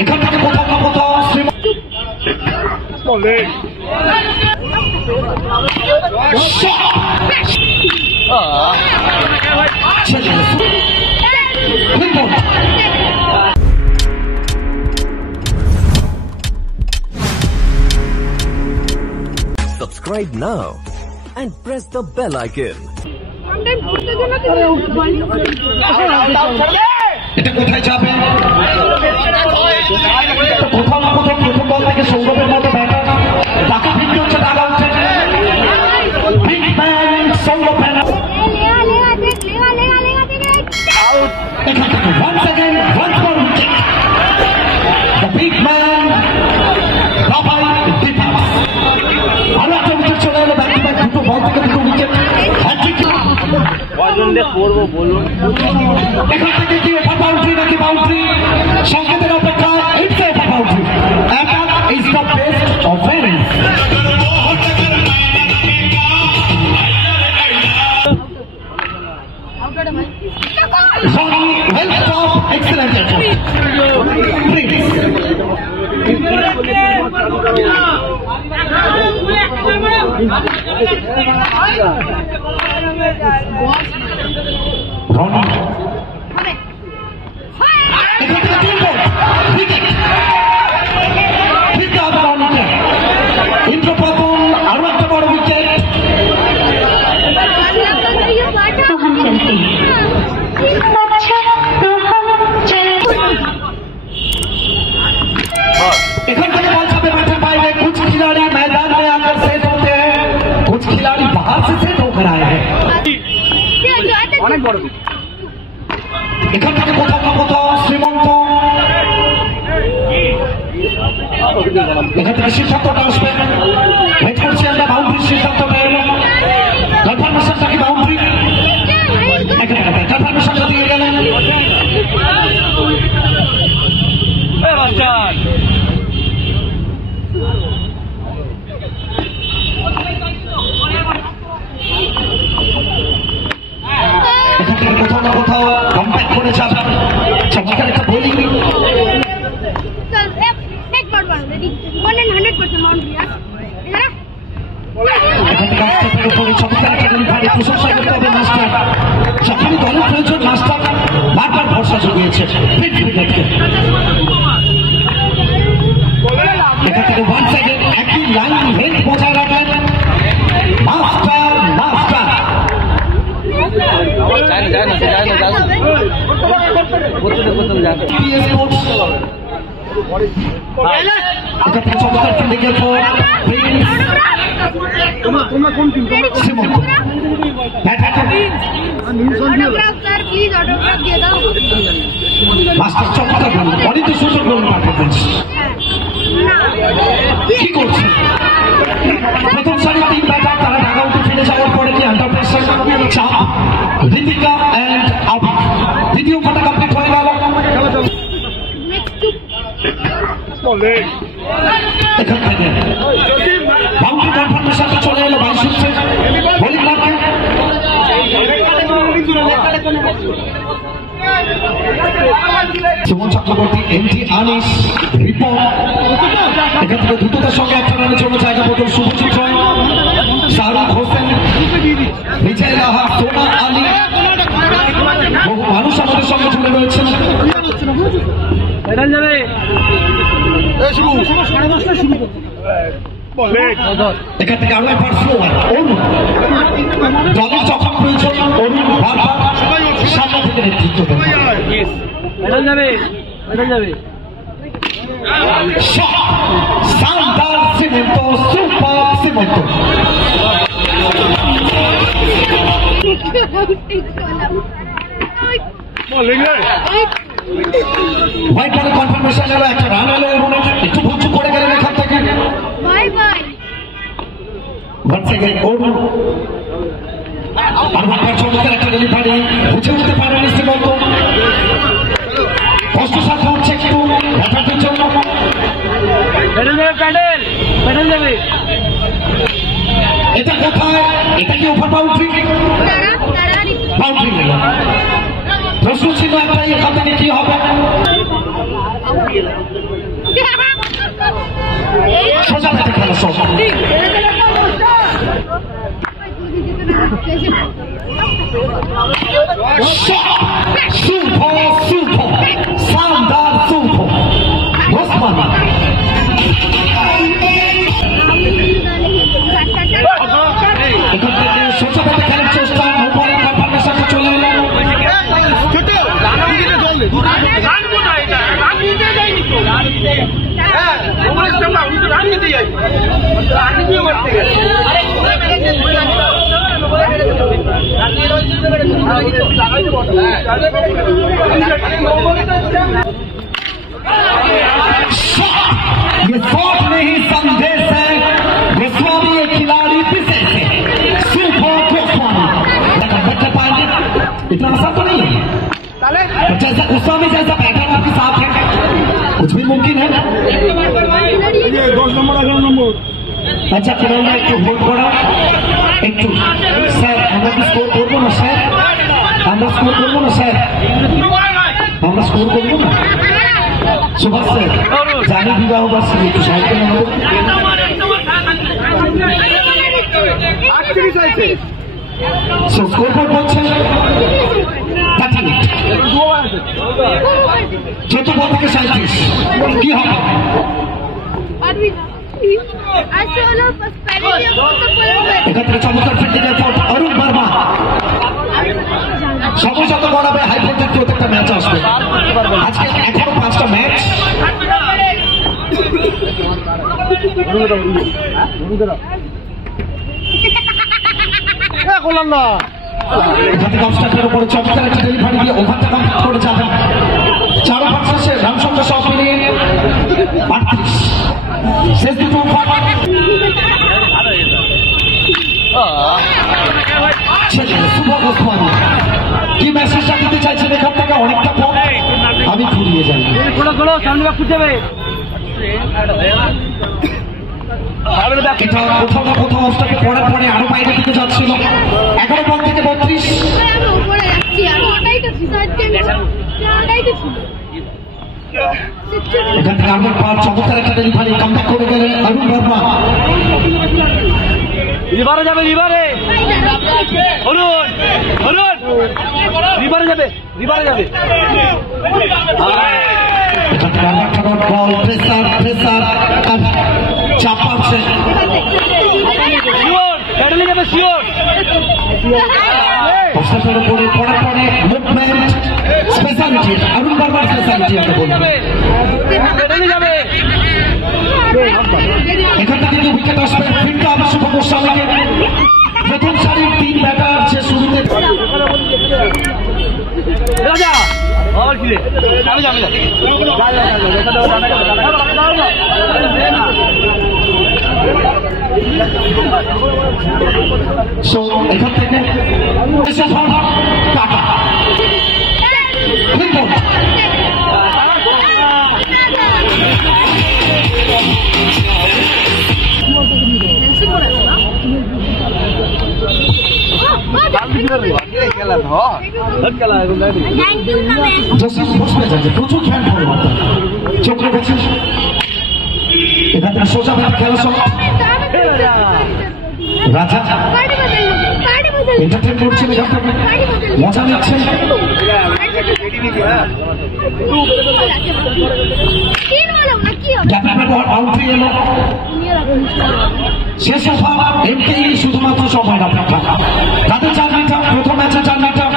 এখান থেকে কোথাও না কোথাও Subscribe now and press the bell icon. এটা কোথায় যাবে? কোথাও না কোথাও প্রথম বল থেকে সৌরভের মতো ব্যাটার তাকে ফিরতে হচ্ছে টাকা উঠছে বিগ ম্যান সৌরভ ব্যানার এখান থেকে once again once more wicket the big man বাবাই দীপাস আরো একটা উইকেট চলে এলো ব্যাক টু ব্যাক দুটো বল থেকে দুটো উইকেট এখান থেকে কি বাউন্ডারি নাকি বাউন্ডারি সংকেতের অপেক্ষা it's a boundary attack is the best offence Ronnie well stopped excellent effort please Ronnie इंद्रप्रथम आरो एक बड़ विकेट तो हम चलते हैं अच्छा तो हम चलते इधर से बॉल छापे बैठे पाएंगे कुछ खिलाड़ी मैदान में आकर सेट होते हैं कुछ खिलाड़ी बाहर से सेट होकर आए हैं এখান থেকে কোথাও না কোথাও শ্রীমন্ত এখান থেকে সিদ্ধান্তটা আসবে ওয়েট করছি আমরা বাউন্ডারির সিদ্ধান্তটা এলো কনফার্মেশন নাকি বাউন্ডারি কনফার্মেশনটা দিয়ে গেলেন এখান থেকে কোথাও না কোথাও কম্প্যাক্ট করে যাবে চমৎকার একটা বোলিং প্রশংসা করতে হবে মাস্টার যখনই দলের প্রয়োজন মাস্টার বারবার ভরসা জুগিয়েছে এখান থেকে ওয়ান সাইডে একই লাইন হেড বজায় রাখেন মাস্টার মাস্টার চমৎকার ফিল্ডিংয়ের পর মাস্টার চমৎকার বলুন অনেক সুন্দর বলুন পারফরমেন্স কি করছে প্রথম সারি তিন ব্যাটার তারা ঢাকা উঠে ফিরে যাওয়ার পরে কি আন্ডার প্রেসার চাপ ঋতিকা অ্যান্ড আবু দ্বিতীয় ওভারটা কমপ্লিট হয়ে গেল এখান থেকে বাউন্ডারি কনফার্মেশনটা চলে এলো 22 হচ্ছে বোলিং মার্কে সুমন চক্রবর্তী এমটি আনিস রিপন এখান থেকে দ্রুততার সঙ্গে একটা রানের জন্য জায়গা বদল শুভজিৎ রয় শাহরুখ হোসেন বিজয় লাহা সোনা আলী বহু মানুষ আমাদের সঙ্গে জুড়ে রয়েছেন এখান থেকে আরো একবার স্লোয়ার অরুণ দলের যখন প্রয়োজন অরুণ বারবার সামনে থেকে নেতৃত্ব দেন শানদার সীমন্ত সুপার সীমন্ত হোয়াইট বলে কনফার্মেশন এলো একটা রান এলো অরুণের একটু ভুচু করে গেলেন এখান থেকে অরুণ আর একবার চমৎকার একটা ডেলিভারি বুঝে উঠতে পারেনি সীমন্ত কষ্ট সাথে হচ্ছে একটু ব্যাটারদের জন্য এটা কোথায় এটা কি ওভার বাউন্ডারি বাউন্ডারি খেলা সব শানদার সুপার ওসমান এখান থেকে সচেতন খেলার চেষ্টা মোবাইল ব্যাপারের সাথে চলে এলাম ये शॉट नहीं संदेश है गोस्वामी ये खिलाड़ी विशेष है सुपर गोस्वामी बच्चे पाएंगे इतना आसान तो नहीं है जैसा गोस्वामी जैसा पैटर्न आपके साथ है कुछ भी मुमकिन है अच्छा खिलाड़ी एक होल्ड करा एक सर আমরা কি স্কোর করবো না স্যার আমরা স্কোর করবো না স্যার আমরা স্কোর করবো না সুভাষ স্যার জানি বিবাহ বার্ষিকী একটু সাহায্য স্কোর বোর্ড বলছে 38 চতুর্থ বল থেকে 37 কি হবে এখান থেকে চমৎকার ফিল্ডিংয়ের পর অরুণ বর্মা সমঝোত গড়াবে হাই ভোল্টেজ প্রত্যেকটা ম্যাচ আসবে আজকে এখনো 5টা ম্যাচ এখান থেকে অবস্ট্রাকের উপরে চমৎকার একটা ডেলিভারি দিয়ে ওভারটা কমপ্লিট করে যাবেন 4 ওভার শেষে রান সংখ্যা সব মিলিয়ে 38 শেষ দুটো সুভাষ গোস্বামী কি মেসেজটা দিতে চাইছেন এখান থেকে অনেকটা পথ আমি ফুরিয়ে যাই এটা কোথাও না কোথাও অবস্থাকে পড়ার পরে আরো বাইরে দিকে যাচ্ছিল 11 বল থেকে 32 এখান থেকে আমার পার চমৎকার একটা ডেলিভারি কামব্যাক করে গেলেন অরুণ বর্মা লিভারে যাবে লিভারে অরুণ অরুণ লিভারে যাবে লিভারে যাবে এখান থেকে আমার একটা বল প্রেসার প্রেসার চাপ পাচ্ছে শিওর প্যাডেলে যাবে শিওর অবস্থার উপরে পড়ার পরে মুভমেন্ট স্পেশালিটি অরুণ বর্মার স্পেশালিটি আমরা বলবো প্যাডেলে যাবে এখান থেকে কিন্তু উইকেট আসবে ফিরতে হবে শুভ গোস্বামীকে প্রথম সারির 3 ব্যাটার যে শুরুতে রাজা और खिले যাবে যাবে সো এখান থেকে টাটা রিপোর্ট প্রচুর খ্যান পড়ে মাত্র চোখ রেখেছিস এখান থেকে সোজা খেলা সব রাজা এন্টারটেন করছেন এখান থেকে মজা নিচ্ছেন বাউন্ডারি এলো শেষ ওভার এমকেই শুধুমাত্র সময় অপেক্ষা তাদের 4 মিটার প্রথম ম্যাচে 4 মিটার